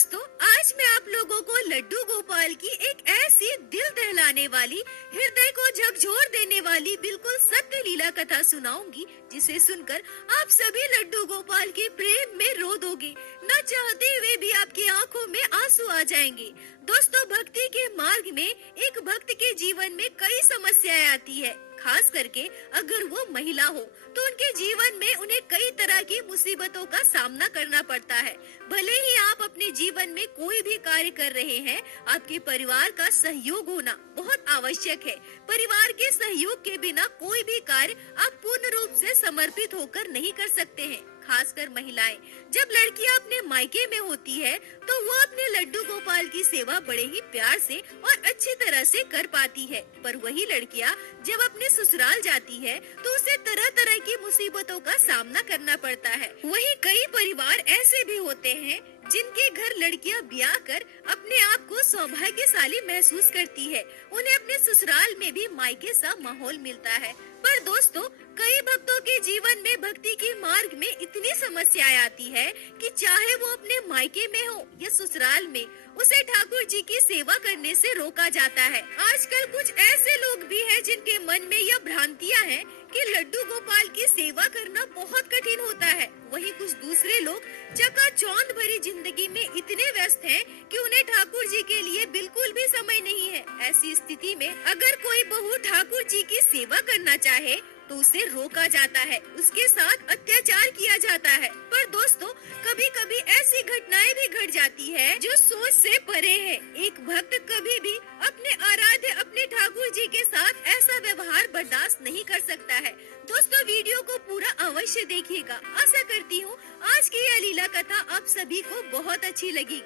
दोस्तों, आज मैं आप लोगों को लड्डू गोपाल की एक ऐसी दिल दहलाने वाली, हृदय को झकझोर देने वाली बिल्कुल सत्य लीला कथा सुनाऊंगी, जिसे सुनकर आप सभी लड्डू गोपाल के प्रेम में रो दोगे। न चाहते हुए भी आपकी आंखों में आंसू आ जाएंगे। दोस्तों, भक्ति के मार्ग में एक भक्त के जीवन में कई समस्याएं आती है, खास करके अगर वो महिला हो तो उनके जीवन में उन्हें कई तरह की मुसीबतों का सामना करना पड़ता है। भले ही आप अपने जीवन में कोई भी कार्य कर रहे हैं, आपके परिवार का सहयोग होना बहुत आवश्यक है। परिवार के सहयोग के बिना कोई भी कार्य आप पूर्ण रूप से समर्पित होकर नहीं कर सकते हैं। खासकर महिलाएं, जब लड़कियां अपने मायके में होती है तो वो अपने लड्डू गोपाल की सेवा बड़े ही प्यार से और अच्छी तरह से कर पाती है, पर वही लड़कियां जब अपने ससुराल जाती है तो उसे तरह तरह की मुसीबतों का सामना करना पड़ता है। वहीं कई परिवार ऐसे भी होते हैं जिनके घर लड़कियां ब्याह कर अपने आप को सौभाग्यशाली महसूस करती है। उन्हें अपने ससुराल में भी मायके सा माहौल मिलता है। पर दोस्तों, कई भक्तों के जीवन में भक्ति के मार्ग में इतनी समस्याएं आती है कि चाहे वो अपने मायके में हो या ससुराल में, उसे ठाकुर जी की सेवा करने से रोका जाता है। आजकल कुछ ऐसे लोग भी हैं जिनके मन में यह भ्रांतियां हैं कि लड्डू गोपाल की सेवा करना बहुत कठिन होता है। वहीं कुछ दूसरे लोग चकाचौंध भरी जिंदगी में इतने व्यस्त हैं कि उन्हें ठाकुर जी के लिए बिल्कुल भी समय नहीं है। ऐसी स्थिति में अगर कोई बहू ठाकुर जी की सेवा करना चाहे तो उसे रोका जाता है, उसके साथ अत्याचार किया जाता है। पर दोस्तों, कभी कभी ऐसी घटनाएं भी घट जाती है जो सोच से परे है। एक भक्त कभी भी अपने आराध्य अपने ठाकुर जी के साथ ऐसा व्यवहार बर्दाश्त नहीं कर सकता है। दोस्तों, वीडियो को पूरा अवश्य देखिएगा। आशा करती हूँ आज की यह लीला कथा आप सभी को बहुत अच्छी लगेगी।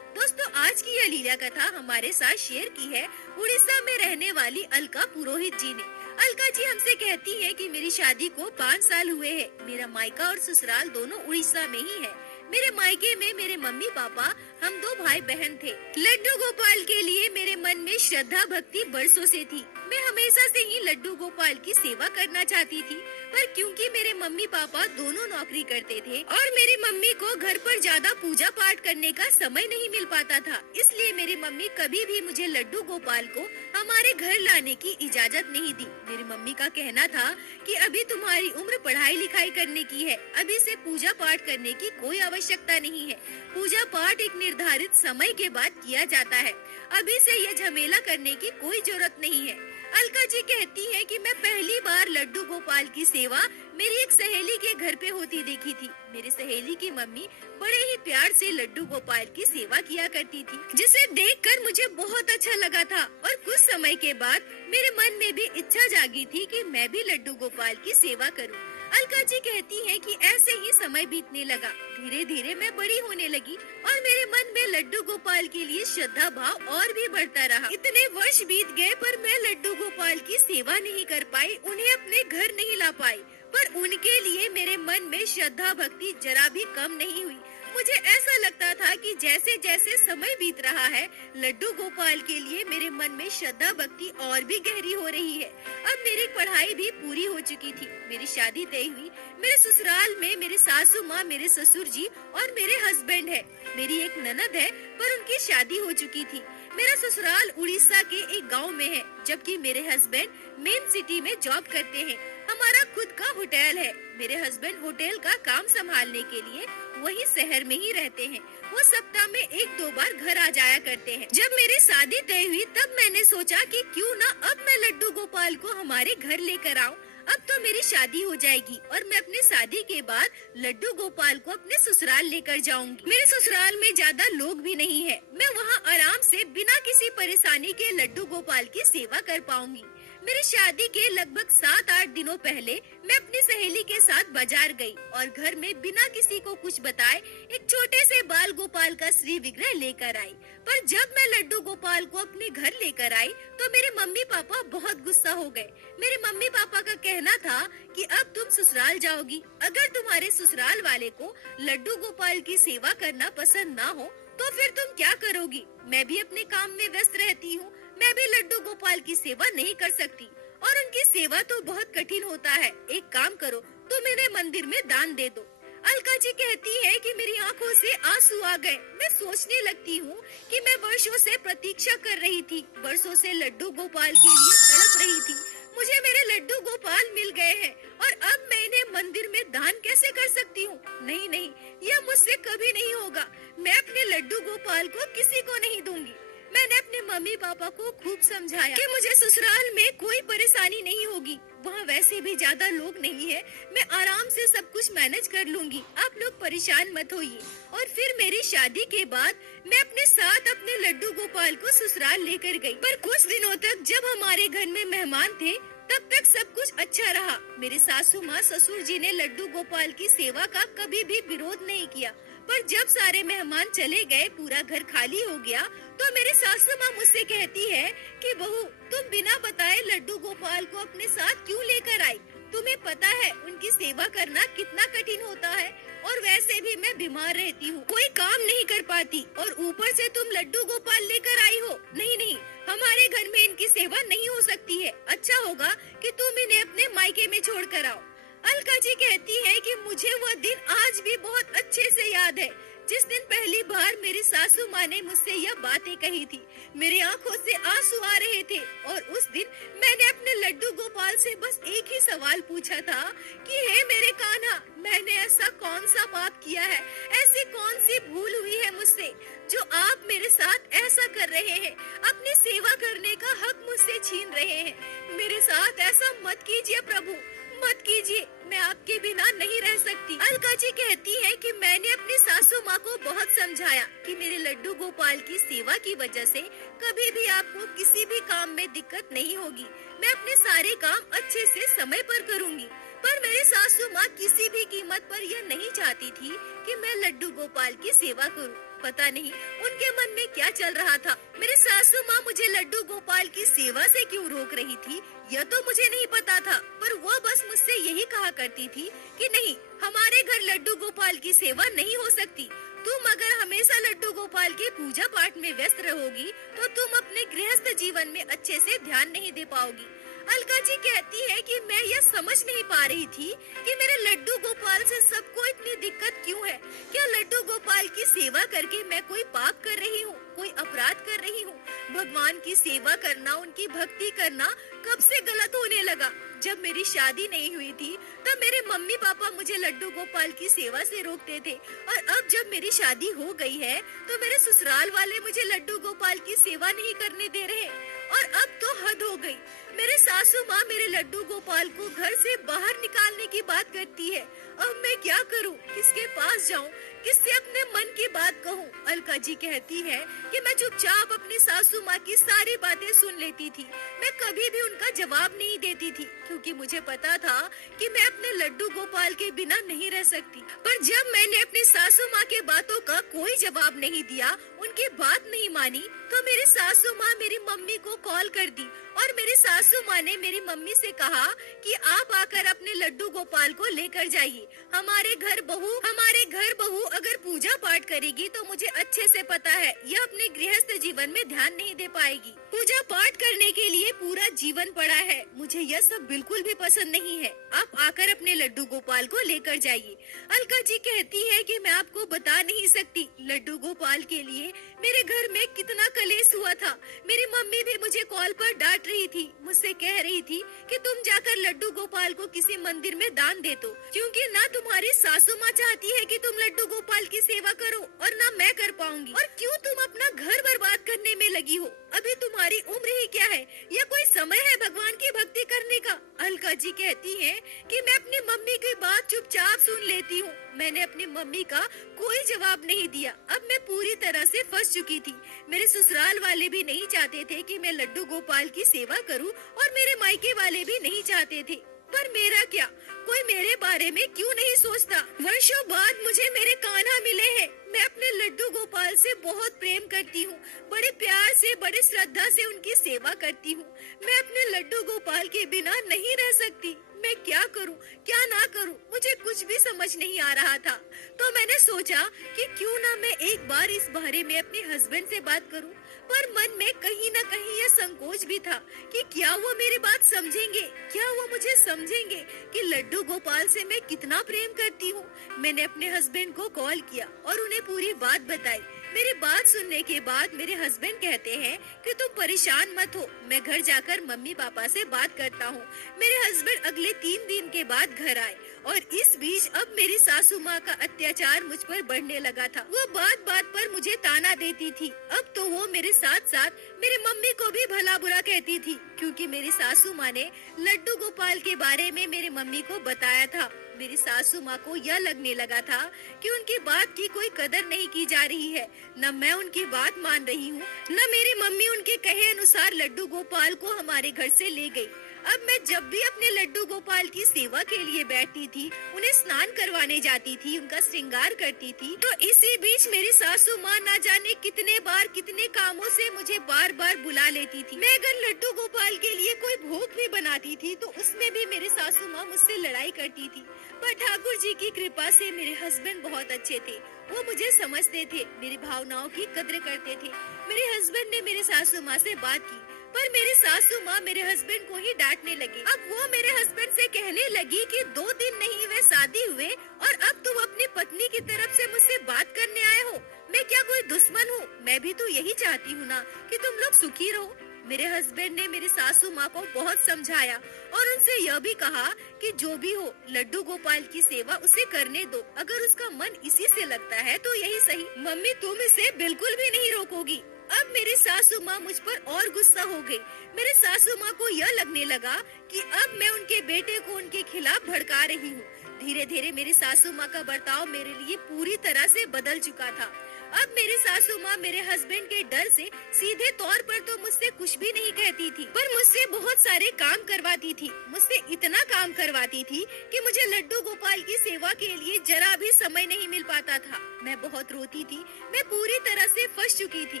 दोस्तों, आज की यह लीला कथा हमारे साथ शेयर की है उड़ीसा में रहने वाली अलका पुरोहित जी ने। अलका जी हमसे कहती है कि मेरी शादी को 5 साल हुए हैं। मेरा मायका और ससुराल दोनों उड़ीसा में ही है। मेरे मायके में मेरे मम्मी पापा, हम 2 भाई बहन थे। लड्डू गोपाल के लिए मेरे मन में श्रद्धा भक्ति बरसों से थी। मैं हमेशा से ही लड्डू गोपाल की सेवा करना चाहती थी, पर क्योंकि मेरे मम्मी पापा दोनों नौकरी करते थे और मेरी मम्मी को घर पर ज्यादा पूजा पाठ करने का समय नहीं मिल पाता था, इसलिए मेरी मम्मी कभी भी मुझे लड्डू गोपाल को हमारे घर लाने की इजाजत नहीं दी। मेरी मम्मी का कहना था कि अभी तुम्हारी उम्र पढ़ाई लिखाई करने की है, अभी से पूजा पाठ करने की कोई आवश्यकता नहीं है। पूजा पाठ एक निर्धारित समय के बाद किया जाता है, अभी से ये झमेला करने की कोई जरूरत नहीं है। अलका जी कहती है कि मैं पहली बार लड्डू गोपाल की सेवा मेरी एक सहेली के घर पे होती देखी थी। मेरी सहेली की मम्मी बड़े ही प्यार से लड्डू गोपाल की सेवा किया करती थी, जिसे देखकर मुझे बहुत अच्छा लगा था और कुछ समय के बाद मेरे मन में भी इच्छा जागी थी कि मैं भी लड्डू गोपाल की सेवा करूं। अलका जी कहती है कि ऐसे ही समय बीतने लगा। धीरे धीरे मैं बड़ी होने लगी और मेरे मन में लड्डू गोपाल के लिए श्रद्धा भाव और भी बढ़ता रहा। इतने वर्ष बीत गए पर मैं लड्डू गोपाल की सेवा नहीं कर पाई, उन्हें अपने घर नहीं ला पाई, पर उनके लिए मेरे मन में श्रद्धा भक्ति जरा भी कम नहीं हुई। मुझे ऐसा लगता था कि जैसे जैसे समय बीत रहा है, लड्डू गोपाल के लिए मेरे मन में श्रद्धा भक्ति और भी गहरी हो रही है। अब मेरी पढ़ाई भी पूरी हो चुकी थी, मेरी शादी तय हुई। मेरे ससुराल में मेरे सासू माँ, मेरे ससुर जी और मेरे हस्बैंड है। मेरी एक ननद है, पर उनकी शादी हो चुकी थी। मेरा ससुराल उड़ीसा के एक गांव में है, जबकि मेरे हस्बैंड मेन सिटी में जॉब करते हैं। हमारा खुद का होटल है। मेरे हस्बैंड होटल का काम संभालने के लिए वही शहर में ही रहते हैं। वो सप्ताह में 1-2 बार घर आ जाया करते हैं। जब मेरी शादी तय हुई तब मैंने सोचा कि क्यों ना अब मैं लड्डू गोपाल को हमारे घर लेकर आऊं। अब तो मेरी शादी हो जाएगी और मैं अपने शादी के बाद लड्डू गोपाल को अपने ससुराल लेकर जाऊंगी। मेरे ससुराल में ज्यादा लोग भी नहीं है, मैं वहाँ आराम से बिना किसी परेशानी के लड्डू गोपाल की सेवा कर पाऊंगी। मेरी शादी के लगभग 7-8 दिनों पहले मैं अपनी सहेली के साथ बाजार गई और घर में बिना किसी को कुछ बताए एक छोटे से बाल गोपाल का श्री विग्रह लेकर आई। पर जब मैं लड्डू गोपाल को अपने घर लेकर आई तो मेरे मम्मी पापा बहुत गुस्सा हो गए। मेरे मम्मी पापा का कहना था कि अब तुम ससुराल जाओगी, अगर तुम्हारे ससुराल वाले को लड्डू गोपाल की सेवा करना पसंद ना हो तो फिर तुम क्या करोगी। मैं भी अपने काम में व्यस्त रहती हूँ, मैं भी लड्डू गोपाल की सेवा नहीं कर सकती और उनकी सेवा तो बहुत कठिन होता है। एक काम करो, तुम इन्हें मंदिर में दान दे दो। अलका जी कहती है कि मेरी आंखों से आंसू आ गए। मैं सोचने लगती हूँ कि मैं वर्षों से प्रतीक्षा कर रही थी, वर्षों से लड्डू गोपाल के लिए तड़प रही थी। मुझे मेरे लड्डू गोपाल मिल गए हैं और अब मैं इन्हें मंदिर में दान कैसे कर सकती हूँ? नहीं नहीं, यह मुझसे कभी नहीं होगा। मैं अपने लड्डू गोपाल को किसी को नहीं दूंगी। मैंने अपने मम्मी पापा को खूब समझाया कि मुझे ससुराल में कोई परेशानी नहीं होगी, वहाँ वैसे भी ज्यादा लोग नहीं है, मैं आराम से सब कुछ मैनेज कर लूंगी, आप लोग परेशान मत होइए। और फिर मेरी शादी के बाद मैं अपने साथ अपने लड्डू गोपाल को ससुराल लेकर गई। पर कुछ दिनों तक जब हमारे घर में मेहमान थे तब तक सब कुछ अच्छा रहा। मेरी सासू माँ ससुर जी ने लड्डू गोपाल की सेवा का कभी भी विरोध नहीं किया। पर जब सारे मेहमान चले गए, पूरा घर खाली हो गया, तो मेरी सासू माँ मुझसे कहती है कि बहू, तुम बिना बताए लड्डू गोपाल को अपने साथ क्यों लेकर आई? तुम्हें पता है उनकी सेवा करना कितना कठिन होता है, और वैसे भी मैं बीमार रहती हूँ, कोई काम नहीं कर पाती, और ऊपर से तुम लड्डू गोपाल लेकर आई हो। नहीं नहीं, हमारे घर में इनकी सेवा नहीं हो सकती है। अच्छा होगा कि तुम इन्हें अपने मायके में छोड़ कर आओ। अलका जी कहती है कि मुझे वह दिन आज भी बहुत अच्छे से याद है, जिस दिन पहली बार मेरी सासू माँ ने मुझसे यह बातें कही थी। मेरी आंखों से आंसू आ रहे थे, और उस दिन मैंने अपने लड्डू गोपाल से बस एक ही सवाल पूछा था कि हे मेरे कान्हा, मैंने ऐसा कौन सा पाप किया है, ऐसी कौन सी भूल हुई है मुझसे, जो आप मेरे साथ ऐसा कर रहे हैं, अपनी सेवा करने का हक मुझसे छीन रहे हैं। मेरे साथ ऐसा मत कीजिए प्रभु, मत कीजिए, मैं आपके बिना नहीं रह सकती। अलका जी कहती है कि मैंने अपनी सासू माँ को बहुत समझाया कि मेरे लड्डू गोपाल की सेवा की वजह से कभी भी आपको किसी भी काम में दिक्कत नहीं होगी। मैं अपने सारे काम अच्छे से समय पर करूँगी। पर मेरी सासू माँ किसी भी कीमत पर यह नहीं चाहती थी कि मैं लड्डू गोपाल की सेवा करूँ। पता नहीं उनके मन में क्या चल रहा था। मेरे सासू माँ मुझे लड्डू गोपाल की सेवा से क्यों रोक रही थी, यह तो मुझे नहीं पता था, पर वो बस मुझसे यही कहा करती थी कि नहीं, हमारे घर लड्डू गोपाल की सेवा नहीं हो सकती। तुम अगर हमेशा लड्डू गोपाल के पूजा पाठ में व्यस्त रहोगी तो तुम अपने गृहस्थ जीवन में अच्छे से ध्यान नहीं दे पाओगी। अलका जी कहती है कि मैं यह समझ नहीं पा रही थी कि मेरे लड्डू गोपाल से सबको इतनी दिक्कत क्यों है। क्या लड्डू गोपाल की सेवा करके मैं कोई पाप कर रही हूँ, कोई अपराध कर रही हूँ? भगवान की सेवा करना, उनकी भक्ति करना कब से गलत होने लगा? जब मेरी शादी नहीं हुई थी तब मेरे मम्मी पापा मुझे लड्डू गोपाल की सेवा से रोकते थे, और अब जब मेरी शादी हो गई है तो मेरे ससुराल वाले मुझे लड्डू गोपाल की सेवा नहीं करने दे रहे। और अब तो हद हो गई। मेरे सासू माँ मेरे लड्डू गोपाल को घर से बाहर निकालने की बात करती है। अब मैं क्या करूँ, किसके पास जाऊँ, किससे अपने मन की बात कहूँ? अलका जी कहती है कि मैं चुपचाप अपनी सासू माँ की सारी बातें सुन लेती थी। मैं कभी भी उनका जवाब नहीं देती थी, क्योंकि मुझे पता था कि मैं अपने लड्डू गोपाल के बिना नहीं रह सकती। पर जब मैंने अपनी सासू माँ के बातों का कोई जवाब नहीं दिया, उनकी बात नहीं मानी, तो मेरी सासू माँ मेरी मम्मी को कॉल कर दी, और मेरी सासू माँ ने मेरी मम्मी से कहा कि आप आकर अपने लड्डू गोपाल को लेकर जाइए। हमारे घर बहू अगर पूजा पाठ करेगी तो मुझे अच्छे से पता है यह अपने गृहस्थ जीवन में ध्यान नहीं दे पाएगी। पूजा पाठ करने के लिए पूरा जीवन पड़ा है, मुझे यह सब बिल्कुल भी पसंद नहीं है। आप आकर अपने लड्डू गोपाल को लेकर जाइए। अलका जी कहती है कि मैं आपको बता नहीं सकती लड्डू गोपाल के लिए मेरे घर में कितना कलेश हुआ था। मेरी मम्मी भी मुझे कॉल पर डांट रही थी, मुझसे कह रही थी कि तुम जाकर लड्डू गोपाल को किसी मंदिर में दान दे दो, क्योंकि ना तुम्हारी सासू माँ चाहती है कि तुम लड्डू गोपाल की सेवा करो और ना मैं कर पाऊंगी। और क्यों तुम अपना घर बर्बाद करने में लगी हो? अभी तुम्हारी उम्र ही क्या है, यह कोई समय है भगवान की भक्ति करने का? अलका जी कहती है कि मैं अपनी मम्मी की बात चुपचाप सुन लेती हूँ। मैंने अपनी मम्मी का कोई जवाब नहीं दिया। अब मैं पूरी तरह से फंस चुकी थी। मेरे ससुराल वाले भी नहीं चाहते थे कि मैं लड्डू गोपाल की सेवा करूं, और मेरे मायके वाले भी नहीं चाहते थे। पर मेरा क्या, कोई मेरे बारे में क्यों नहीं सोचता? वर्षों बाद मुझे मेरे कान्हा मिले हैं। मैं अपने लड्डू गोपाल से बहुत प्रेम करती हूँ, बड़े प्यार से, बड़े श्रद्धा से उनकी सेवा करती हूँ। मैं अपने लड्डू गोपाल के बिना नहीं रह सकती। मैं क्या करूं, क्या ना करूं, मुझे कुछ भी समझ नहीं आ रहा था। तो मैंने सोचा कि क्यों ना मैं एक बार इस बारे में अपने हस्बैंड से बात करूं। पर मन में कहीं न कहीं यह संकोच भी था कि क्या वो मेरी बात समझेंगे, क्या वो मुझे समझेंगे कि लड्डू गोपाल से मैं कितना प्रेम करती हूँ। मैंने अपने हस्बैंड को कॉल किया और उन्हें पूरी बात बताई। मेरी बात सुनने के बाद मेरे हस्बैंड कहते हैं कि तुम परेशान मत हो, मैं घर जाकर मम्मी पापा से बात करता हूँ। मेरे हस्बैंड अगले 3 दिन के बाद घर आए और इस बीच अब मेरी सासू माँ का अत्याचार मुझ पर बढ़ने लगा था। वो बात बात पर मुझे ताना देती थी। अब तो वो मेरे साथ साथ मेरी मम्मी को भी भला बुरा कहती थी, क्योंकि मेरी सासू माँ ने लड्डू गोपाल के बारे में मेरी मम्मी को बताया था। मेरी सासू माँ को यह लगने लगा था कि उनकी बात की कोई कदर नहीं की जा रही है। न मैं उनकी बात मान रही हूँ, न मेरी मम्मी उनके कहे अनुसार लड्डू गोपाल को हमारे घर से ले गई। अब मैं जब भी अपने लड्डू गोपाल की सेवा के लिए बैठती थी, उन्हें स्नान करवाने जाती थी, उनका श्रृंगार करती थी, तो इसी बीच मेरी सासू माँ न जाने कितने बार कितने कामों से मुझे बार बार बुला लेती थी। मैं अगर लड्डू गोपाल के लिए कोई भोग भी बनाती थी तो उसमें भी मेरी सासू माँ मुझसे लड़ाई करती थी। पर ठाकुर जी की कृपा से मेरे हस्बैंड बहुत अच्छे थे। वो मुझे समझते थे, मेरी भावनाओं की कद्र करते थे। मेरे हस्बैंड ने मेरे सासू माँ से बात की, पर मेरी सासू माँ मेरे हस्बैंड को ही डांटने लगी। अब वो मेरे हस्बैंड से कहने लगी कि 2 दिन नहीं हुए शादी हुए और अब तुम अपनी पत्नी की तरफ से मुझसे बात करने आए हो। मैं क्या कोई दुश्मन हूँ? मैं भी तो यही चाहती हूँ ना कि तुम लोग सुखी रहो। मेरे हस्बैंड ने मेरी सासू माँ को बहुत समझाया और उनसे यह भी कहा कि जो भी हो, लड्डू गोपाल की सेवा उसे करने दो। अगर उसका मन इसी से लगता है तो यही सही। मम्मी तुम इसे बिल्कुल भी नहीं रोकोगी। अब मेरी सासू माँ मुझ पर और गुस्सा हो गई। मेरे सासू माँ को यह लगने लगा कि अब मैं उनके बेटे को उनके खिलाफ भड़का रही हूँ। धीरे धीरे मेरी सासू माँ का बर्ताव मेरे लिए पूरी तरह से बदल चुका था। अब मेरी सासू माँ मेरे हस्बैंड के डर से सीधे तौर पर तो मुझसे कुछ भी नहीं कहती थी, पर मुझसे बहुत सारे काम करवाती थी। मुझसे इतना काम करवाती थी कि मुझे लड्डू गोपाल की सेवा के लिए जरा भी समय नहीं मिल पाता था। मैं बहुत रोती थी। मैं पूरी तरह से फंस चुकी थी।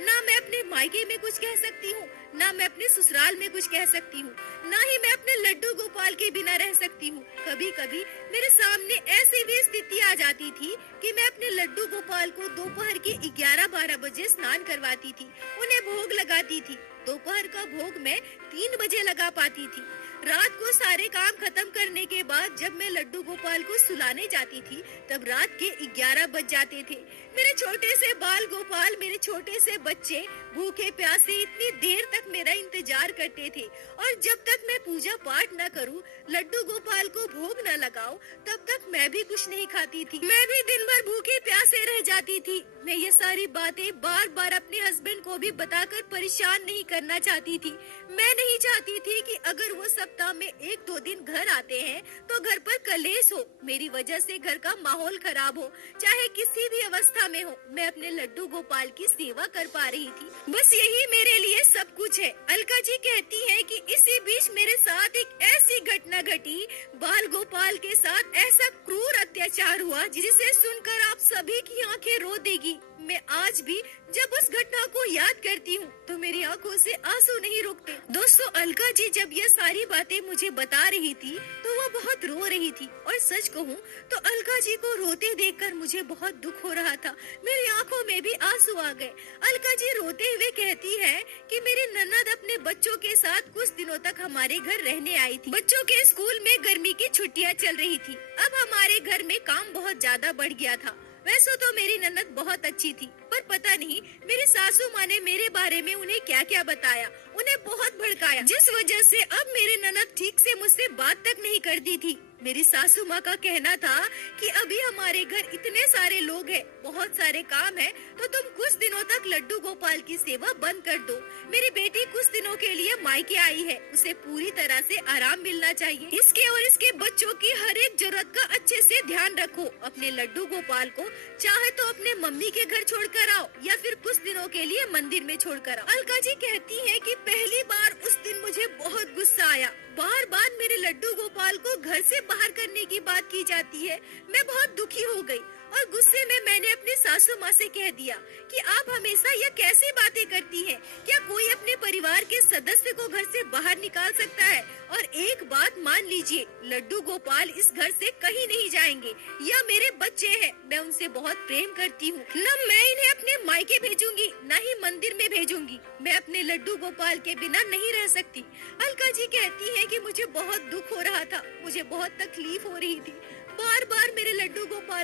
ना मैं अपने मायके में कुछ कह सकती हूँ, ना मैं अपने ससुराल में कुछ कह सकती हूँ, ना ही मैं अपने लड्डू गोपाल के बिना रह सकती हूँ। कभी कभी मेरे सामने ऐसी भी स्थिति आ जाती थी कि मैं अपने लड्डू गोपाल को दोपहर के 11-12 बजे स्नान करवाती थी, उन्हें भोग लगाती थी। दोपहर का भोग मैं 3 बजे लगा पाती थी। रात को सारे काम खत्म करने के बाद जब मैं लड्डू गोपाल को सुलाने जाती थी तब रात के 11 बज जाते थे। मेरे छोटे से बाल गोपाल, मेरे छोटे से बच्चे भूखे प्यासे इतनी देर तक मेरा इंतजार करते थे और जब तक मैं पूजा पाठ न करूं, लड्डू गोपाल को भोग न लगाऊं, तब तक मैं भी कुछ नहीं खाती थी। मैं भी दिन भर भूखे प्यासे रह जाती थी। मैं ये सारी बातें बार बार अपने हस्बैंड को भी बताकर परेशान नहीं करना चाहती थी। मैं नहीं चाहती थी कि अगर वो सप्ताह में 1-2 दिन घर आते हैं तो घर पर कलेश हो, मेरी वजह से घर का माहौल खराब हो, चाहे किसी भी अवस्था में हो। मैं अपने लड्डू गोपाल की सेवा कर पा रही थी। बस यही मेरे लिए सब कुछ है। अलका जी कहती है कि इसी बीच मेरे साथ एक ऐसी घटना घटी, बाल गोपाल के साथ ऐसा क्रूर अत्याचार हुआ जिसे सुनकर आप सभी की आंखें रो देगी। मैं आज भी जब उस घटना को याद करती हूँ तो मेरी आंखों से आंसू नहीं रुकते। दोस्तों, अलका जी जब ये सारी बातें मुझे बता रही थी तो वो बहुत रो रही थी और सच कहूँ तो अलका जी को रोते देखकर मुझे बहुत दुख हो रहा था। मेरी आंखों में भी आंसू आ गए। अलका जी रोते हुए कहती है कि मेरी ननद अपने बच्चों के साथ कुछ दिनों तक हमारे घर रहने आई थी। बच्चों के स्कूल में गर्मी की छुट्टियाँ चल रही थी। अब हमारे घर में काम बहुत ज्यादा बढ़ गया था। वैसे तो मेरी ननद बहुत अच्छी थी, पर पता नहीं मेरी सासू माँ ने मेरे बारे में उन्हें क्या क्या बताया, उन्हें बहुत भड़काया, जिस वजह से अब मेरी ननद ठीक से मुझसे बात तक नहीं करती थी। मेरी सासू माँ का कहना था कि अभी हमारे घर इतने सारे लोग हैं, बहुत सारे काम है, तो तुम कुछ दिनों तक लड्डू गोपाल की सेवा बंद कर दो। मेरी बेटी कुछ दिनों के लिए मायके आई है, उसे पूरी तरह से आराम मिलना चाहिए। इसके और इसके बच्चों की हर एक जरूरत का अच्छे से ध्यान रखो। अपने लड्डू गोपाल को चाहे तो अपने मम्मी के घर छोड़कर आओ या फिर कुछ दिनों के लिए मंदिर में छोड़कर आओ। अलका जी कहती है कि पहली बार उस दिन मुझे बहुत गुस्सा आया। बार बार मेरे लड्डू गोपाल को घर से बाहर करने की बात की जाती है। मैं बहुत दुखी हो गई और गुस्से में मैंने अपनी सासू माँ से कह दिया कि आप हमेशा यह कैसी बातें करती हैं? क्या कोई अपने परिवार के सदस्य को घर से बाहर निकाल सकता है? और एक बात मान लीजिए, लड्डू गोपाल इस घर से कहीं नहीं जाएंगे। यह मेरे बच्चे हैं, मैं उनसे बहुत प्रेम करती हूँ। न मैं इन्हें अपने मायके भेजूंगी, न ही मंदिर में भेजूंगी। मैं अपने लड्डू गोपाल के बिना नहीं रह सकती। अलका जी कहती है कि मुझे बहुत दुख हो रहा था, मुझे बहुत तकलीफ हो रही थी। बार बार मेरे लड्डू गोपाल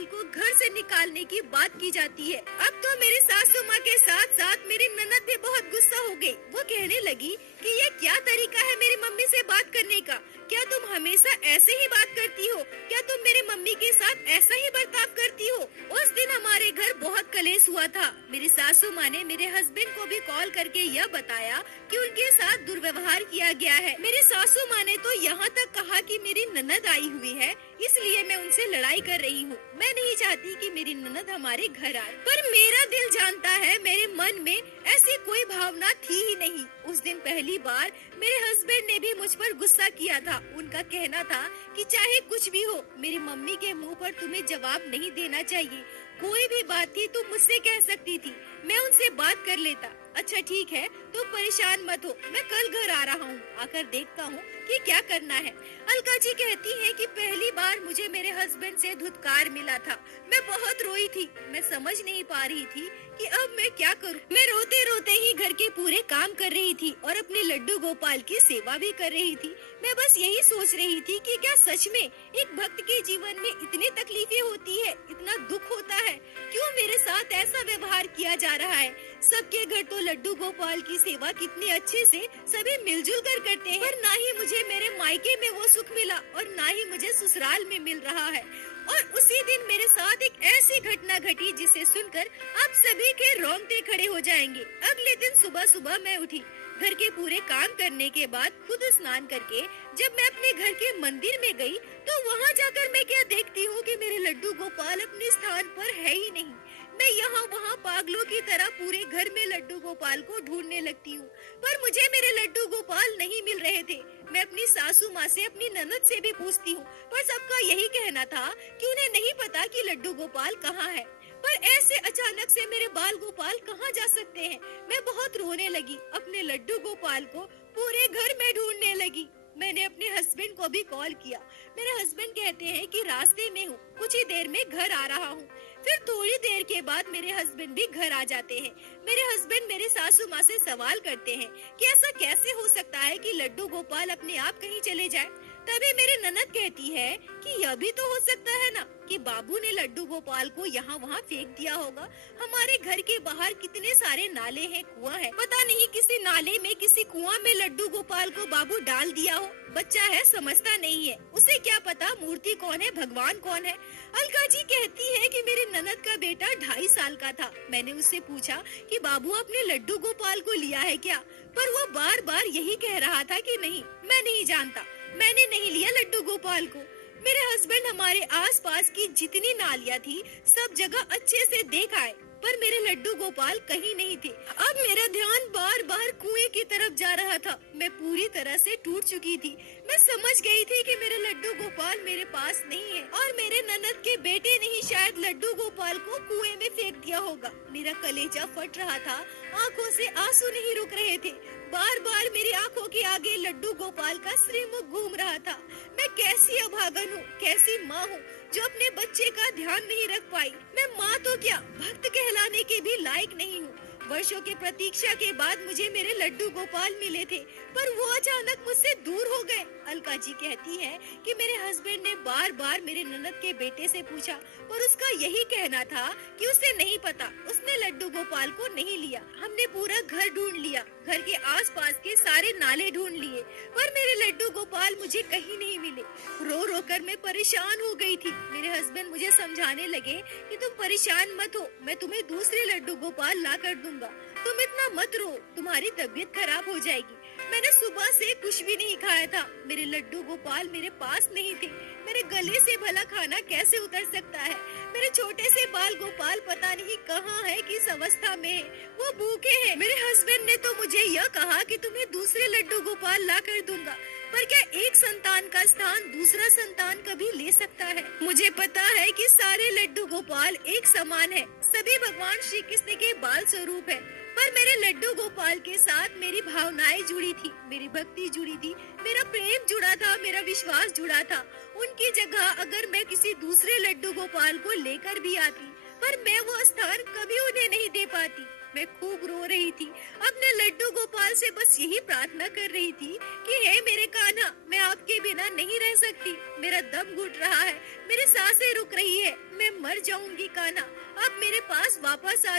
निकालने की बात की जाती है। अब तो मेरी सासू माँ के साथ साथ मेरी ननद भी बहुत गुस्सा हो गई। वो कहने लगी कि ये क्या तरीका है मेरी मम्मी से बात करने का? क्या तुम हमेशा ऐसे ही बात करती हो? क्या तुम मेरी मम्मी के साथ ऐसा ही बर्ताव करती हो? उस दिन हमारे घर बहुत कलेश हुआ था। मेरी सासू माँ ने मेरे हस्बैंड को भी कॉल करके यह बताया कि उनके साथ दुर्व्यवहार किया गया है। मेरी सासू माँ ने तो यहाँ तक कहा कि मेरी ननद आई हुई है, इसलिए मैं उनसे लड़ाई कर रही हूँ। मैं नहीं चाहती कि मेरी ननद हमारे घर आए, पर मेरा दिल जानता है मेरे मन में ऐसी कोई भावना थी ही नहीं। उस दिन पहली बार मेरे हस्बैंड ने भी मुझ पर गुस्सा किया था। उनका कहना था कि चाहे कुछ भी हो, मेरी मम्मी के मुंह पर तुम्हें जवाब नहीं देना चाहिए। कोई भी बात थी तुम मुझसे कह सकती थी, मैं उनसे बात कर लेता। अच्छा ठीक है, तो परेशान मत हो, मैं कल घर आ रहा हूँ, आकर देखता हूँ कि क्या करना है। अलका जी कहती हैं कि पहली बार मुझे मेरे हस्बैंड से धुतकार मिला था। मैं बहुत रोई थी। मैं समझ नहीं पा रही थी कि अब मैं क्या करूँ। मैं रोते रोते ही घर के पूरे काम कर रही थी और अपने लड्डू गोपाल की सेवा भी कर रही थी। मैं बस यही सोच रही थी कि क्या सच में एक भक्त के जीवन में इतनी तकलीफें होती है, इतना दुख होता है? क्यों मेरे साथ ऐसा व्यवहार किया जा रहा है? सबके घर तो लड्डू गोपाल की सेवा कितने अच्छे से सभी मिलजुल कर करते हैं, पर ना ही मुझे मेरे मायके में वो सुख मिला और ना ही मुझे ससुराल में मिल रहा है। और उसी दिन मेरे साथ एक ऐसी घटना घटी जिसे सुनकर आप सभी के रोंगटे खड़े हो जाएंगे। अगले दिन सुबह सुबह मैं उठी। घर के पूरे काम करने के बाद खुद स्नान करके जब मैं अपने घर के मंदिर में गई, तो वहाँ जाकर मैं क्या देखती हूँ कि मेरे लड्डू गोपाल अपने स्थान पर है ही नहीं। मैं यहाँ वहाँ पागलों की तरह पूरे घर में लड्डू गोपाल को ढूंढने लगती हूँ, पर मुझे मेरे लड्डू गोपाल नहीं मिल रहे थे। मैं अपनी सासू माँ से, अपनी ननद से भी पूछती हूँ, पर सबका यही कहना था कि उन्हें नहीं पता कि लड्डू गोपाल कहाँ है। पर ऐसे अचानक से मेरे बाल गोपाल कहाँ जा सकते हैं? मैं बहुत रोने लगी। अपने लड्डू गोपाल को पूरे घर में ढूंढने लगी। मैंने अपने हस्बैंड को भी कॉल किया। मेरे हस्बैंड कहते हैं कि रास्ते में हूँ, कुछ ही देर में घर आ रहा हूँ। फिर थोड़ी देर के बाद मेरे हस्बैंड भी घर आ जाते हैं। मेरे हस्बैंड मेरे सासू माँ से सवाल करते हैं कि ऐसा कैसे हो सकता है कि लड्डू गोपाल अपने आप कहीं चले जाए। तभी मेरी ननद कहती है कि यह भी तो हो सकता है ना कि बाबू ने लड्डू गोपाल को यहाँ वहाँ फेंक दिया होगा। हमारे घर के बाहर कितने सारे नाले हैं, कुआं है, पता नहीं किसी नाले में, किसी कुआं में लड्डू गोपाल को बाबू डाल दिया हो। बच्चा है, समझता नहीं है, उसे क्या पता मूर्ति कौन है, भगवान कौन है। अलका जी कहती है कि मेरी ननद का बेटा 2.5 साल का था। मैंने उससे पूछा कि बाबू अपने लड्डू गोपाल को लिया है क्या, पर वो बार बार यही कह रहा था कि नहीं, मैं नहीं जानता, मैंने नहीं लिया लड्डू गोपाल को। मेरे हस्बैंड हमारे आसपास की जितनी नालियाँ थी सब जगह अच्छे से देख आए, पर मेरे लड्डू गोपाल कहीं नहीं थे। अब मेरा ध्यान बार बार कुएं की तरफ जा रहा था। मैं पूरी तरह से टूट चुकी थी। मैं समझ गई थी कि मेरा लड्डू गोपाल मेरे पास नहीं है और मेरे ननद के बेटे ने ही शायद लड्डू गोपाल को कुएं में फेंक दिया होगा। मेरा कलेजा फट रहा था, आंखों से आंसू नहीं रुक रहे थे। बार बार मेरी आंखों के आगे लड्डू गोपाल का श्रीमुख घूम रहा था। मैं कैसी अभागन हूँ, कैसी माँ हूँ जो अपने बच्चे का ध्यान नहीं रख पाई। मैं माँ तो क्या, भक्त कहलाने के भी लायक नहीं हूँ। वर्षों की प्रतीक्षा के बाद मुझे मेरे लड्डू गोपाल मिले थे, पर वो अचानक मुझसे दूर हो गए। अलका जी कहती है कि मेरे हस्बैंड ने बार बार मेरे ननद के बेटे से पूछा, पर उसका यही कहना था कि उसे नहीं पता, उसने लड्डू गोपाल को नहीं लिया। हमने पूरा घर ढूंढ लिया, घर के आसपास के सारे नाले ढूंढ लिए, पर मेरे लड्डू गोपाल मुझे कहीं नहीं मिले। रो रो कर मैं परेशान हो गई थी। मेरे हस्बैंड मुझे समझाने लगे कि तुम परेशान मत हो, मैं तुम्हें दूसरे लड्डू गोपाल ला कर दूंगा, तुम इतना मत रो, तुम्हारी तबीयत खराब हो जाएगी। मैंने सुबह से कुछ भी नहीं खाया था। मेरे लड्डू गोपाल मेरे पास नहीं थे। मेरे गले से भला खाना कैसे उतर सकता है? मेरे छोटे से बाल गोपाल पता नहीं कहाँ है, किस अवस्था में है, वो भूखे हैं। मेरे हस्बैंड ने तो मुझे यह कहा कि तुम्हें दूसरे लड्डू गोपाल ला कर दूंगा, पर क्या एक संतान का स्थान दूसरा संतान कभी ले सकता है? मुझे पता है कि सारे लड्डू गोपाल एक समान है, सभी भगवान श्री कृष्ण के बाल स्वरूप है, पर मेरे लड्डू गोपाल के साथ मेरी भावनाएं जुड़ी थी, मेरी भक्ति जुड़ी थी, मेरा प्रेम जुड़ा था, मेरा विश्वास जुड़ा था। उनकी जगह अगर मैं किसी दूसरे लड्डू गोपाल को लेकर भी आती, पर मैं वो स्थान कभी उन्हें नहीं दे पाती। मैं खूब रो रही थी, अपने लड्डू गोपाल से बस यही प्रार्थना कर रही थी कि हे मेरे कान्हा, मैं आपके बिना नहीं रह सकती, मेरा दम घुट रहा है, मेरी सांसें रुक रही है, मैं मर जाऊंगी कान्हा, अब मेरे पास वापस आ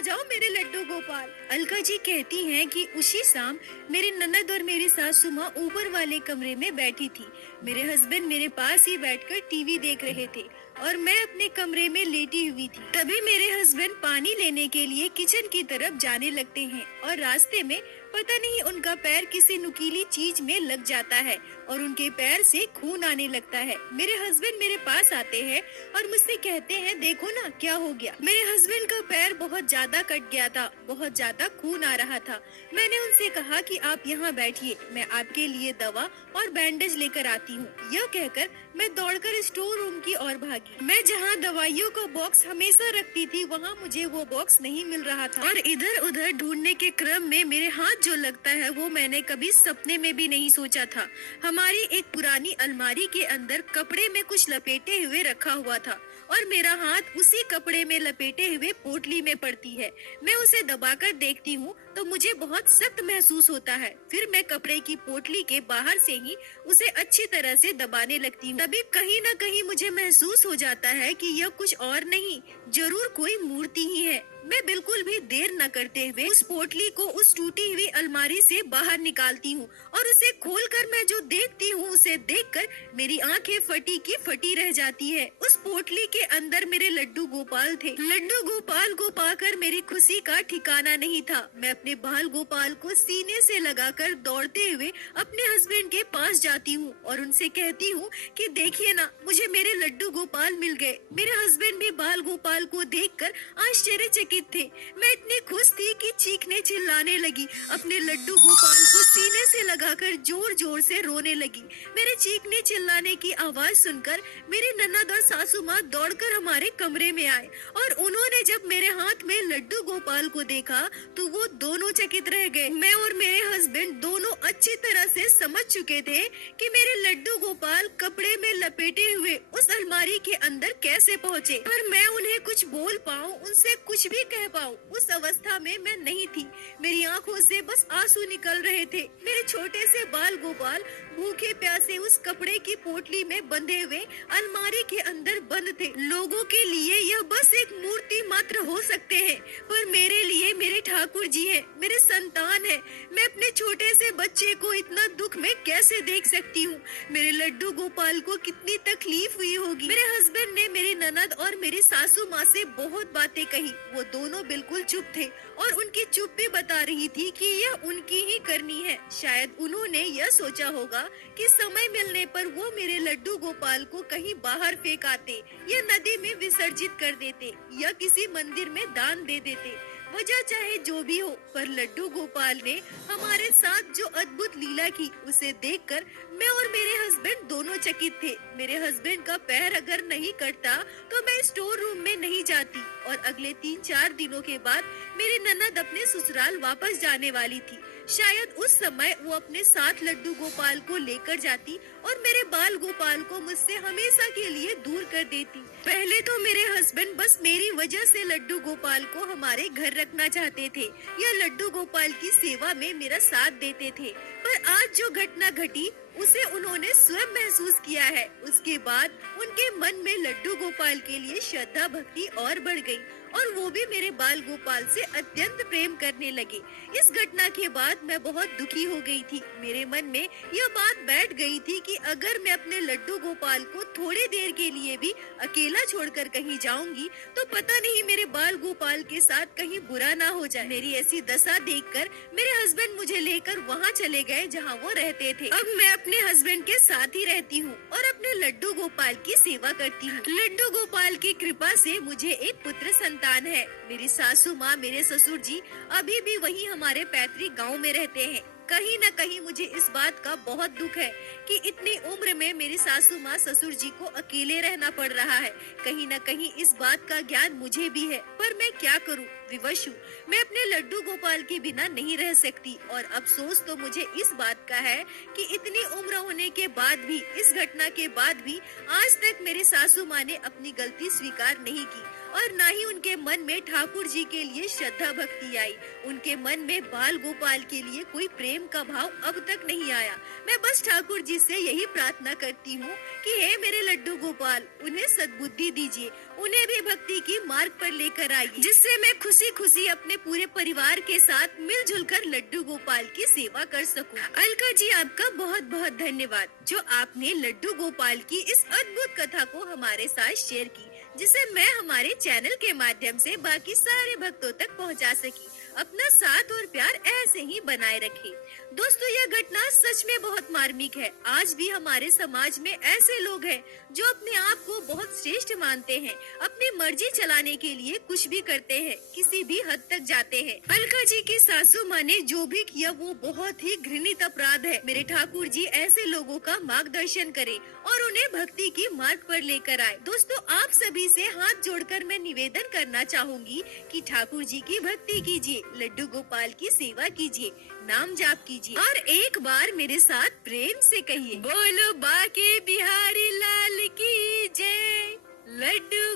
जाओ मेरे लड्डू गोपाल। अलका जी कहती हैं कि उसी शाम मेरी ननद और मेरी सासू माँ ऊपर वाले कमरे में बैठी थी। मेरे हस्बैंड मेरे पास ही बैठकर टीवी देख रहे थे और मैं अपने कमरे में लेटी हुई थी। तभी मेरे हस्बैंड पानी लेने के लिए किचन की तरफ जाने लगते हैं और रास्ते में पता नहीं उनका पैर किसी नुकीली चीज में लग जाता है और उनके पैर से खून आने लगता है। मेरे हस्बैंड मेरे पास आते हैं और मुझसे कहते हैं, देखो ना क्या हो गया। मेरे हस्बैंड का पैर बहुत ज्यादा कट गया था, बहुत ज्यादा खून आ रहा था। मैंने उनसे कहा कि आप यहाँ बैठिए, मैं आपके लिए दवा और बैंडेज लेकर आती हूँ। यह कहकर मैं दौड़कर स्टोर रूम की ओर भागी। मैं जहाँ दवाइयों का बॉक्स हमेशा रखती थी, वहाँ मुझे वो बॉक्स नहीं मिल रहा था और इधर उधर ढूंढने के क्रम में मेरे हाथ जो लगता है वो मैंने कभी सपने में भी नहीं सोचा था। हमारी एक पुरानी अलमारी के अंदर कपड़े में कुछ लपेटे हुए रखा हुआ था और मेरा हाथ उसी कपड़े में लपेटे हुए पोटली में पड़ती है। मैं उसे दबाकर देखती हूँ तो मुझे बहुत सख्त महसूस होता है। फिर मैं कपड़े की पोटली के बाहर से ही उसे अच्छी तरह से दबाने लगती हूँ। तभी कहीं न कहीं मुझे महसूस हो जाता है कि यह कुछ और नहीं, जरूर कोई मूर्ति ही है। मैं बिल्कुल भी देर न करते हुए उस पोटली को उस टूटी हुई अलमारी से बाहर निकालती हूँ और उसे खोलकर मैं जो देखती हूँ उसे देखकर मेरी आंखें फटी की फटी रह जाती है। उस पोटली के अंदर मेरे लड्डू गोपाल थे। लड्डू गोपाल को पाकर मेरी खुशी का ठिकाना नहीं था। मैं अपने बाल गोपाल को सीने से लगाकर दौड़ते हुए अपने हस्बैंड के पास जाती हूँ और उनसे कहती हूँ कि देखिए ना, मुझे मेरे लड्डू गोपाल मिल गए। मेरे हस्बैंड भी बाल गोपाल को देखकर आश्चर्यचकित थे। मैं इतनी खुश थी कि चीखने चिल्लाने लगी। अपने लड्डू गोपाल को सीने से लगाकर जोर जोर से रोने लगी। मेरे चीखने चिल्लाने की आवाज सुनकर मेरी ननद और सासू माँ दौड़कर हमारे कमरे में आए और उन्होंने जब मेरे हाथ में लड्डू गोपाल को देखा तो वो दोनों चकित रह गए। मैं और मेरे हस्बैंड दोनों अच्छी तरह से समझ चुके थे कि मेरे लड्डू गोपाल कपड़े में लपेटे हुए उस अलमारी के अंदर कैसे पहुँचे, पर मैं उन्हें कुछ बोल पाऊँ, उनसे कुछ भी कह पाऊँ, उस अवस्था में मैं नहीं थी। मेरी आंखों से बस आंसू निकल रहे थे। मेरे छोटे से बाल गोपाल भूखे प्यासे उस कपड़े की पोटली में बंधे हुए अलमारी के अंदर बंद थे। लोगों के लिए यह बस एक मूर्ति मात्र हो सकते हैं, पर मेरे लिए मेरे ठाकुर जी हैं, मेरे संतान हैं। मैं अपने छोटे से बच्चे को इतना दुख में कैसे देख सकती हूँ। मेरे लड्डू गोपाल को कितनी तकलीफ हुई होगी। मेरे हस्बैंड ने मेरी ननद और मेरी सासू माँ से बहुत बातें कही। वो दोनों बिल्कुल चुप थे और उनकी चुप भी बता रही थी कि यह उनकी ही करनी है। शायद उन्होंने यह सोचा होगा कि समय मिलने पर वो मेरे लड्डू गोपाल को कहीं बाहर फेंक आते या नदी में विसर्जित कर देते या किसी मंदिर में दान दे देते। वजह चाहे जो भी हो, पर लड्डू गोपाल ने हमारे साथ जो अद्भुत लीला की उसे देखकर मैं और मेरे हस्बैंड दोनों चकित थे। मेरे हस्बैंड का पैर अगर नहीं कटता तो मैं स्टोर रूम में नहीं जाती और अगले 3-4 दिनों के बाद मेरी ननद अपने ससुराल वापस जाने वाली थी। शायद उस समय वो अपने साथ लड्डू गोपाल को लेकर जाती और मेरे बाल गोपाल को मुझसे हमेशा के लिए दूर कर देती। पहले तो मेरे हस्बैंड बस मेरी वजह से लड्डू गोपाल को हमारे घर रखना चाहते थे या लड्डू गोपाल की सेवा में मेरा साथ देते थे, पर आज जो घटना घटी उसे उन्होंने स्वयं महसूस किया है। उसके बाद उनके मन में लड्डू गोपाल के लिए श्रद्धा भक्ति और बढ़ गई और वो भी मेरे बाल गोपाल से अत्यंत प्रेम करने लगे। इस घटना के बाद मैं बहुत दुखी हो गई थी। मेरे मन में यह बात बैठ गई थी कि अगर मैं अपने लड्डू गोपाल को थोड़ी देर के लिए भी अकेला छोड़कर कहीं जाऊंगी तो पता नहीं मेरे बाल गोपाल के साथ कहीं बुरा ना हो जाए। मेरी ऐसी दशा देखकर मेरे हस्बैंड मुझे लेकर वहाँ चले गए जहाँ वो रहते थे। अब मैं अपने हस्बैंड के साथ ही रहती हूँ और अपने लड्डू गोपाल की सेवा करती हूँ। लड्डू गोपाल की कृपा से मुझे एक पुत्र संतान है। मेरी सासू माँ, मेरे ससुर जी अभी भी वही हमारे पैतृक गांव में रहते हैं। कहीं न कहीं मुझे इस बात का बहुत दुख है कि इतनी उम्र में मेरी सासू माँ ससुर जी को अकेले रहना पड़ रहा है। कहीं न कहीं इस बात का ज्ञान मुझे भी है, पर मैं क्या करूँ, विवश हूँ। मैं अपने लड्डू गोपाल के बिना नहीं रह सकती और अफसोस तो मुझे इस बात का है कि इतनी उम्र होने के बाद भी, इस घटना के बाद भी आज तक मेरी सासू माँ ने अपनी गलती स्वीकार नहीं की और न ही उनके मन में ठाकुर जी के लिए श्रद्धा भक्ति आई। उनके मन में बाल गोपाल के लिए कोई प्रेम का भाव अब तक नहीं आया। मैं बस ठाकुर जी से यही प्रार्थना करती हूँ कि हे मेरे लड्डू गोपाल, उन्हें सद्बुद्धि दीजिए, उन्हें भी भक्ति की मार्ग पर लेकर आइए, जिससे मैं खुशी खुशी अपने पूरे परिवार के साथ मिलजुल कर लड्डू गोपाल की सेवा कर सकूं। अलका जी, आपका बहुत बहुत धन्यवाद जो आपने लड्डू गोपाल की इस अद्भुत कथा को हमारे साथ शेयर की, जिसे मैं हमारे चैनल के माध्यम से बाकी सारे भक्तों तक पहुंचा सकी। अपना साथ और प्यार ऐसे ही बनाए रखें। दोस्तों, यह घटना सच में बहुत मार्मिक है। आज भी हमारे समाज में ऐसे लोग हैं जो अपने आप को बहुत श्रेष्ठ मानते हैं, अपनी मर्जी चलाने के लिए कुछ भी करते हैं, किसी भी हद तक जाते हैं। अलका जी की सासू माँ ने जो भी किया वो बहुत ही घृणित अपराध है। मेरे ठाकुर जी ऐसे लोगों का मार्गदर्शन करें और उन्हें भक्ति की मार्ग पर लेकर आए। दोस्तों, आप सभी से हाथ जोड़कर मैं निवेदन करना चाहूंगी कि ठाकुर जी की भक्ति कीजिए, लड्डू गोपाल की सेवा कीजिए, नाम जाप कीजिए और एक बार मेरे साथ प्रेम से कहिए, बोलो बाके बिहारी लाल की जय, लड्डू